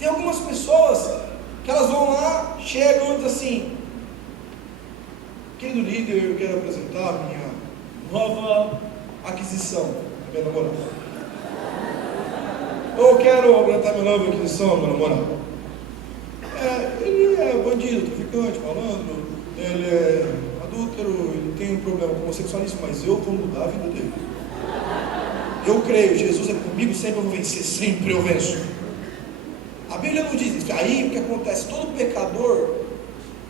Tem algumas pessoas que elas vão lá, chegam e dizem assim: querido líder, eu quero apresentar a minha nova aquisição, a minha namorada. Ou eu quero apresentar a minha nova aquisição, a minha namorada. Ele é bandido, traficante, malandro, ele é adúltero, ele tem um problema com homossexualismo, mas eu vou mudar a vida dele. Eu creio, Jesus é comigo, sempre eu vou vencer, sempre eu venço. A Bíblia não diz isso. Aí o que acontece? Todo pecador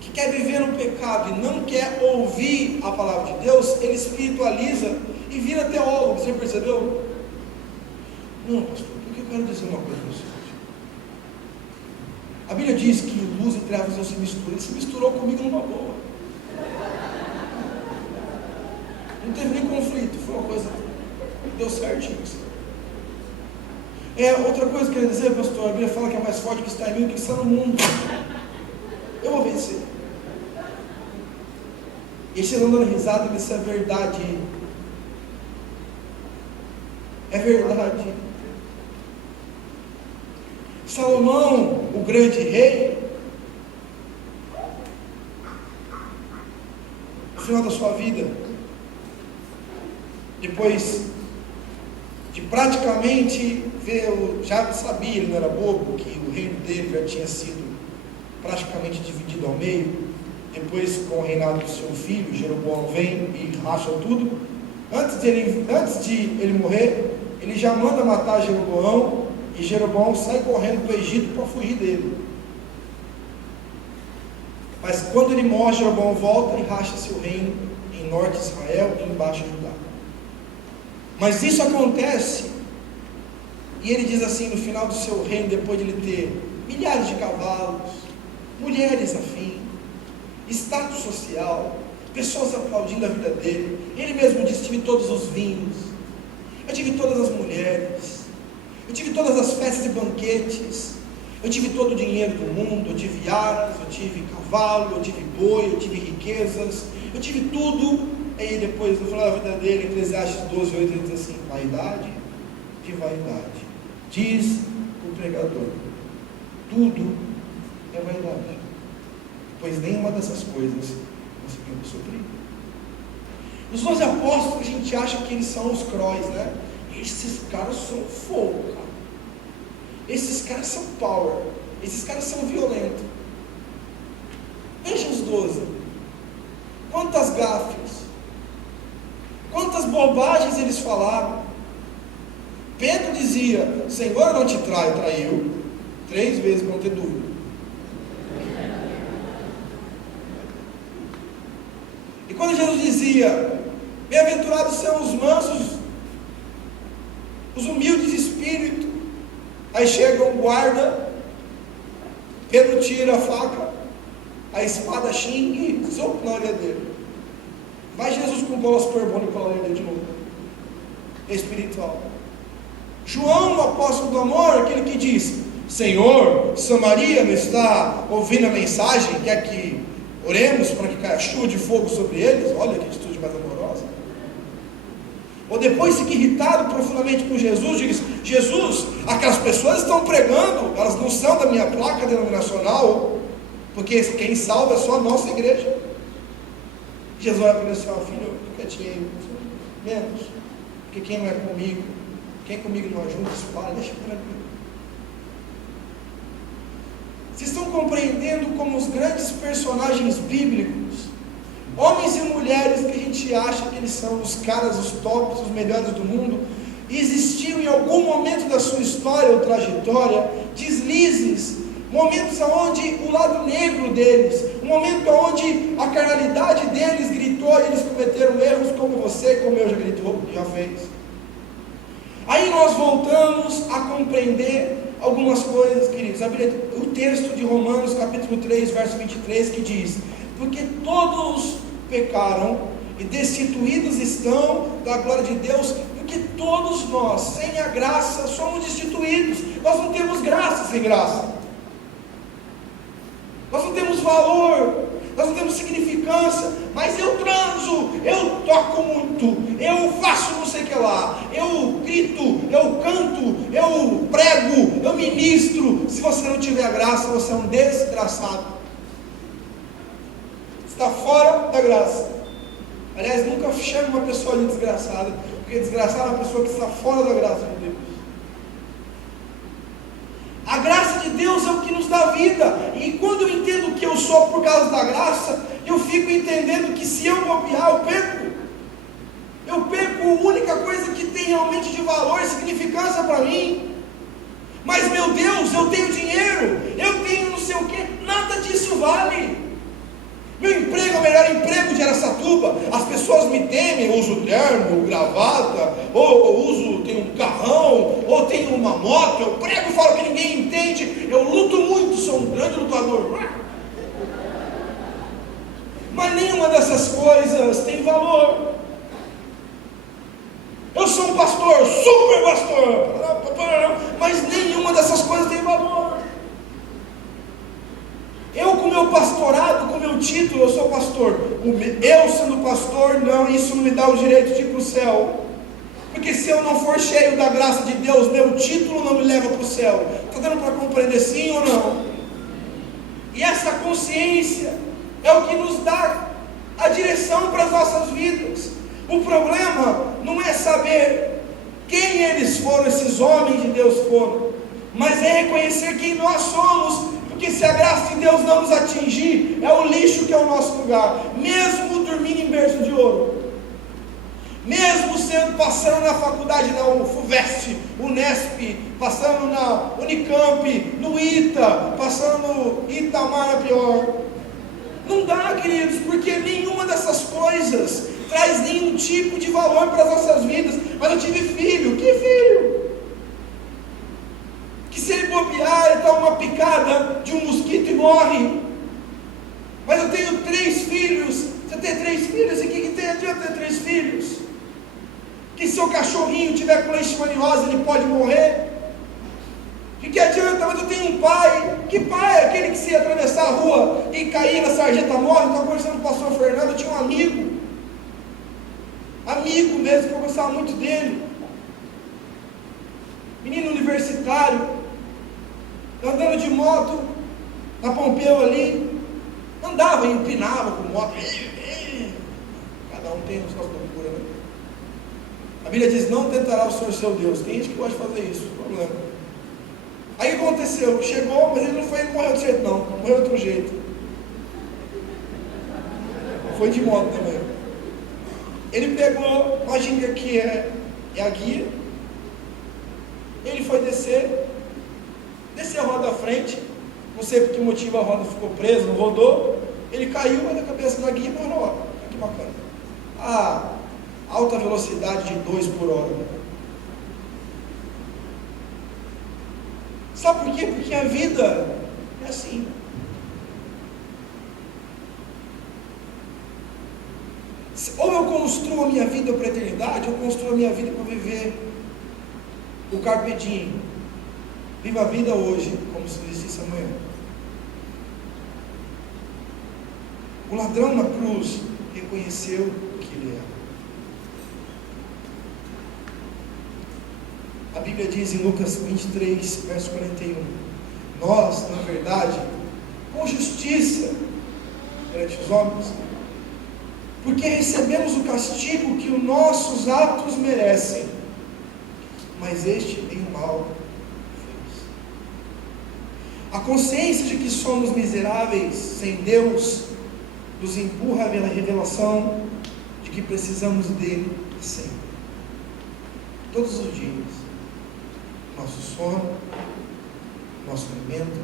que quer viver no pecado e não quer ouvir a palavra de Deus, ele espiritualiza e vira teólogo. Você percebeu? Não, pastor, porque eu quero dizer uma coisa para você. A Bíblia diz que luz e trevas não se misturam. Ele se misturou comigo numa boa. Não teve nem conflito, foi uma coisa que deu certinho. Outra coisa que eu quero dizer, pastor, a Bíblia fala que é mais forte que está em mim do que está no mundo. Eu vou vencer. E vocês estão dando risada, mas isso é verdade. É verdade. Salomão, o grande rei, no final da sua vida, depois de praticamente já sabia, ele não era bobo, que o reino dele já tinha sido praticamente dividido ao meio. Depois, com o reinado do seu filho, Jeroboão vem e racha tudo. Antes de ele morrer, ele já manda matar Jeroboão, e Jeroboão sai correndo para o Egito para fugir dele. Mas quando ele morre, Jeroboão volta e racha seu reino em norte de Israel e embaixo de Judá. Mas isso acontece, e ele diz assim, no final do seu reino, depois de ele ter milhares de cavalos, mulheres afim, status social, pessoas aplaudindo a vida dele, ele mesmo disse: tive todos os vinhos, eu tive todas as mulheres, eu tive todas as festas e banquetes, eu tive todo o dinheiro do mundo, eu tive aras, eu tive cavalo, eu tive boi, eu tive riquezas, eu tive tudo. Aí depois, no final da vida dele, Eclesiastes 12:8, ele diz assim: vaidade de vaidade, diz o pregador, tudo é vaidade, pois nenhuma dessas coisas conseguimos suprir. Os 12 apóstolos, a gente acha que eles são os crois, né? Esses caras são fogo, cara. Esses caras são power, esses caras são violentos. Veja os 12, quantas gafes, quantas bobagens eles falaram. Pedro dizia: Senhor, não te trai, traiu 3 vezes para não ter dúvida. E quando Jesus dizia: bem-aventurados são os mansos, os humildes de espírito, aí chega um guarda, Pedro tira a faca, a espada xing e sopa na orelha dele. Vai Jesus com bola superbônica na orelha dele de novo. Espiritual. João, o apóstolo do amor, aquele que diz: Senhor, Samaria não está ouvindo a mensagem, quer que oremos para que caia chuva de fogo sobre eles? Olha que atitude mais amorosa. Ou depois fica irritado profundamente com Jesus, diz: Jesus, aquelas pessoas estão pregando, elas não são da minha placa denominacional, porque quem salva é só a nossa igreja. Jesus vai para assim: ó, filho, fica quietinho, menos, porque quem não é comigo, quem comigo não ajuda, espalha, deixa tranquilo. Vocês estão compreendendo como os grandes personagens bíblicos, homens e mulheres que a gente acha que eles são os caras, os tops, os melhores do mundo, existiam em algum momento da sua história ou trajetória deslizes, momentos onde o lado negro deles, um momento onde a carnalidade deles gritou e eles cometeram erros como você, como eu já fez. Aí nós voltamos a compreender algumas coisas, queridos. O texto de Romanos capítulo 3, verso 23, que diz: porque todos pecaram e destituídos estão da glória de Deus, porque todos nós, sem a graça, somos destituídos. Nós não temos graça sem graça, nós não temos valor, nós não temos significância. Mas eu transo, eu toco muito, eu faço não sei o que lá, eu grito, eu canto, eu prego, eu ministro. ministro, se você não tiver a graça, você é um desgraçado. Está fora da graça. Aliás, nunca chame uma pessoa de desgraçada, porque desgraçada é uma pessoa que está fora da graça de Deus. A graça de Deus é o que nos dá vida. E quando eu entendo que eu sou por causa da graça, eu fico entendendo que se eu bobear, eu perco. Eu perco a única coisa que tem realmente de valor e significância para mim. Mas meu Deus, eu tenho dinheiro, eu tenho não sei o que, nada disso vale. Meu emprego é o melhor emprego de Araçatuba, as pessoas me temem, eu uso terno, gravata, ou tenho um carrão, ou tenho uma moto, eu prego e falo que ninguém entende, eu luto muito, sou um grande lutador. Mas nenhuma dessas coisas tem valor. Eu sou um pastor, super pastor, mas nenhuma dessas coisas tem valor. Eu com meu pastorado, com meu título, eu sou pastor. Eu sendo pastor, não, isso não me dá o direito de ir para o céu. Porque se eu não for cheio da graça de Deus, meu título não me leva para o céu. Está dando para compreender sim ou não? E essa consciência é o que nos dá a direção para as nossas vidas. O problema não é saber quem eles foram, esses homens de Deus foram, mas é reconhecer quem nós somos. Porque se a graça de Deus não nos atingir, é o lixo que é o nosso lugar. Mesmo dormindo em berço de ouro, mesmo passando na faculdade, na FUVEST, UNESP, passando na Unicamp, no ITA, passando no Itamar, a pior. Não dá, queridos, porque nenhuma dessas coisas traz nenhum tipo de valor para as nossas vidas. Mas eu tive filho, que filho? Que se ele bobear, ele toma uma picada de um mosquito e morre. Mas eu tenho 3 filhos. Você tem 3 filhos, e o que tem adianta ter 3 filhos? Que se o cachorrinho tiver com leishmaniose, ele pode morrer. O que adianta? Mas eu tenho um pai. Que pai é aquele que se atravessar a rua e cair na sarjeta morre? Eu estava conversando com o pastor Fernando, eu tinha um amigo mesmo, que eu gostava muito dele, menino universitário, andando de moto na Pompeu ali, andava e empinava com moto. Cada um tem as suas loucuras, né? A Bíblia diz: não tentará o Senhor seu Deus. Tem gente que gosta de fazer isso, não é problema. Aí o que aconteceu? Chegou, mas ele não foi, ele morreu de jeito não, morreu de outro jeito. Foi de moto também. Ele pegou, imagina que é a guia, ele foi desceu a roda da frente, não sei por que motivo a roda ficou presa, não rodou, ele caiu na cabeça da guia e morreu. Olha que bacana. A alta velocidade de 2 por hora. Sabe por quê? Porque a vida é assim. Ou eu construo a minha vida para a eternidade, ou eu construo a minha vida para viver o carpe diem. Viva a vida hoje, como se existisse amanhã. O ladrão na cruz reconheceu o que ele era. A Bíblia diz em Lucas 23, verso 41, nós, na verdade, com justiça perante os homens, porque recebemos o castigo que os nossos atos merecem, mas este nem o mal fez. A consciência de que somos miseráveis sem Deus nos empurra à revelação de que precisamos dele sempre, todos os dias. Nosso sono, nosso alimento,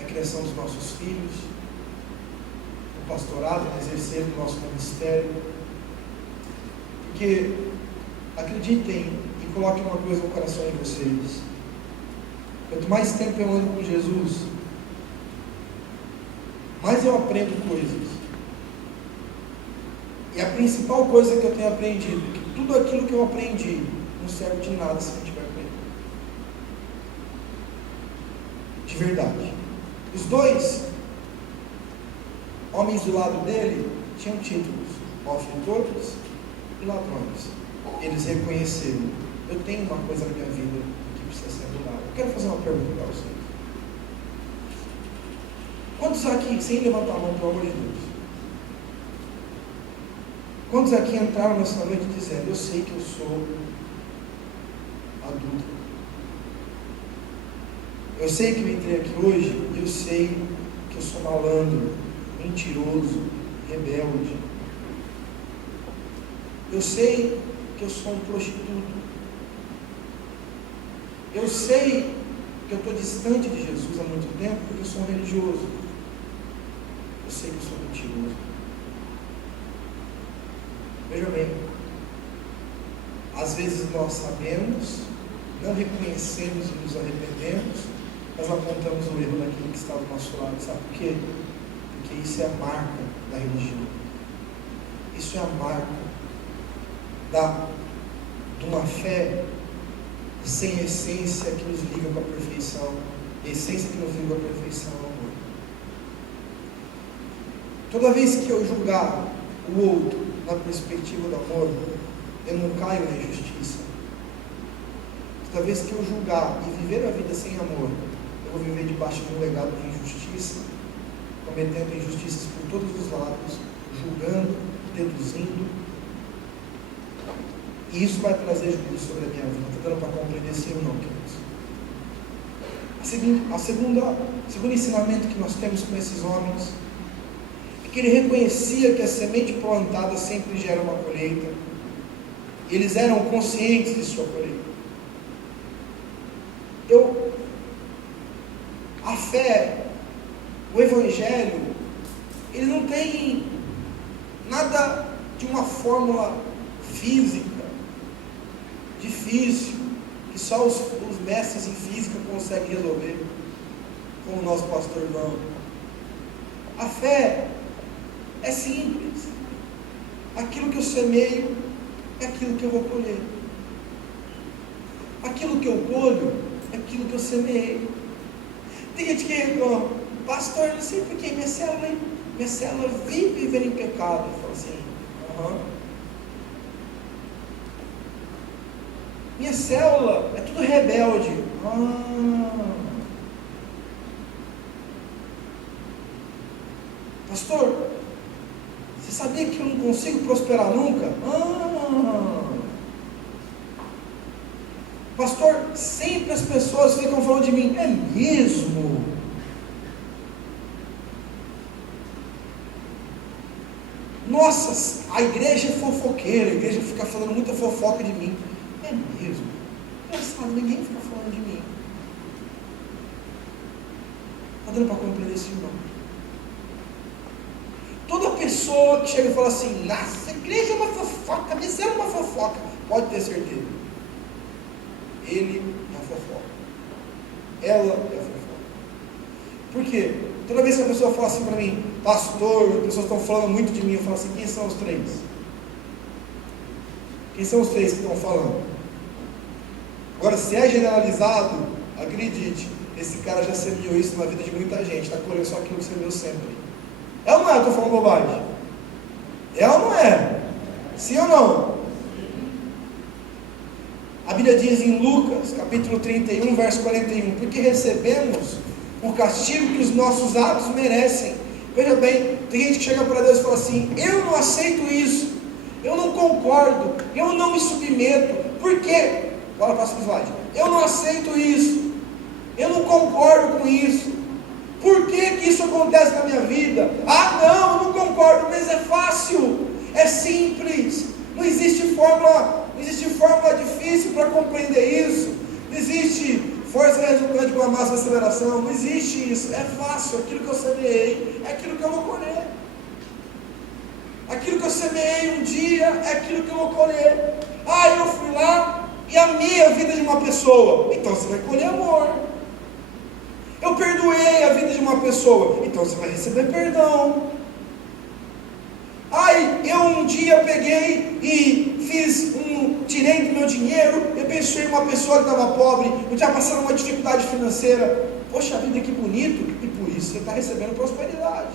a criação dos nossos filhos, o pastorado, o exercer do nosso ministério. Porque acreditem e coloquem uma coisa no coração de vocês: quanto mais tempo eu ando com Jesus, mais eu aprendo coisas. E a principal coisa que eu tenho aprendido é que tudo aquilo que eu aprendi não serve de nada se não tiver aprendido. De verdade. Os 2 homens do lado dele tinham títulos: malfeitores e ladrões. Eles reconheceram: eu tenho uma coisa na minha vida que precisa ser mudada. Eu quero quero fazer uma pergunta para vocês. Quantos aqui, sem levantar a mão, pelo amor de Deus, quantos aqui entraram nessa noite dizendo: eu sei que eu sou adulto, eu sei que eu entrei aqui hoje, eu sei que eu sou malandro, mentiroso, rebelde, eu sei que eu sou um prostituto, eu sei que eu estou distante de Jesus há muito tempo porque eu sou um religioso, eu sei que eu sou mentiroso. Veja bem, às vezes nós sabemos, não reconhecemos e nos arrependemos, mas apontamos o erro daquele que está do nosso lado. Sabe por quê? Porque isso é a marca da religião. Isso é a marca de uma fé sem essência que nos liga com a perfeição. Essência que nos liga com a perfeição, amor. Toda vez que eu julgar o outro na perspectiva do amor, eu não caio na injustiça. Toda vez que eu julgar e viver a vida sem amor, eu vou viver debaixo de um legado de injustiça, cometendo injustiças por todos os lados, julgando, deduzindo, e isso vai trazer juízo sobre a minha vida. Está dando para compreender sim ou não, queridos? O segundo ensinamento que nós temos com esses homens é que ele reconhecia que a semente plantada sempre gera uma colheita. Eles eram conscientes de sua colheita. A fé, o Evangelho, ele não tem nada de uma fórmula física, difícil, que só os mestres em física conseguem resolver, como o nosso pastor João. A fé é simples. Aquilo que eu semeio é aquilo que eu vou colher. Aquilo que eu colho é aquilo que eu semeei. Tem gente que reclama: pastor, não sei por que minha célula vive vivendo em pecado. Eu falo assim: minha célula é tudo rebelde. Pastor, você sabia que eu não consigo prosperar nunca? Pastor, sempre as pessoas ficam falando de mim. É mesmo? Nossa, a igreja é fofoqueira, a igreja fica falando muita fofoca de mim. É mesmo? Engraçado, ninguém fica falando de mim. Está dando para compreender isso, irmão? Toda pessoa que chega e fala assim: nossa, a igreja é uma fofoca, minha célula é uma fofoca, pode ter certeza. Ele é a fofoca. Ela é a fofoca. Por quê? Toda vez que a pessoa fala assim para mim: pastor, as pessoas estão falando muito de mim, eu falo assim: quem são os três? Quem são os três que estão falando? Agora, se é generalizado, acredite, esse cara já semeou isso na vida de muita gente, está colhendo só aquilo que semeou sempre. É ou não é? Eu estou falando bobagem? É ou não é? Sim ou não? A Bíblia diz em Lucas, capítulo 31, verso 41, porque recebemos o castigo que os nossos atos merecem. Veja bem, tem gente que chega para Deus e fala assim: eu não aceito isso, eu não concordo, eu não me submeto. Por quê? Bora para o próximo slide. Eu não aceito isso, eu não concordo com isso. Por que isso acontece na minha vida? Não, eu não concordo, mas é fácil, é simples, não existe fórmula difícil para compreender isso, não existe força resultante de uma massa de aceleração, não existe isso, é fácil. Aquilo que eu semeei é aquilo que eu vou colher. Aquilo que eu semeei um dia é aquilo que eu vou colher. Eu fui lá e amei a vida de uma pessoa, então você vai colher amor. Eu perdoei a vida de uma pessoa, então você vai receber perdão. Eu um dia peguei e tirei do meu dinheiro, e abençoei uma pessoa que estava pobre, eu estava passando uma dificuldade financeira. Poxa vida, que bonito! E por isso você está recebendo prosperidade.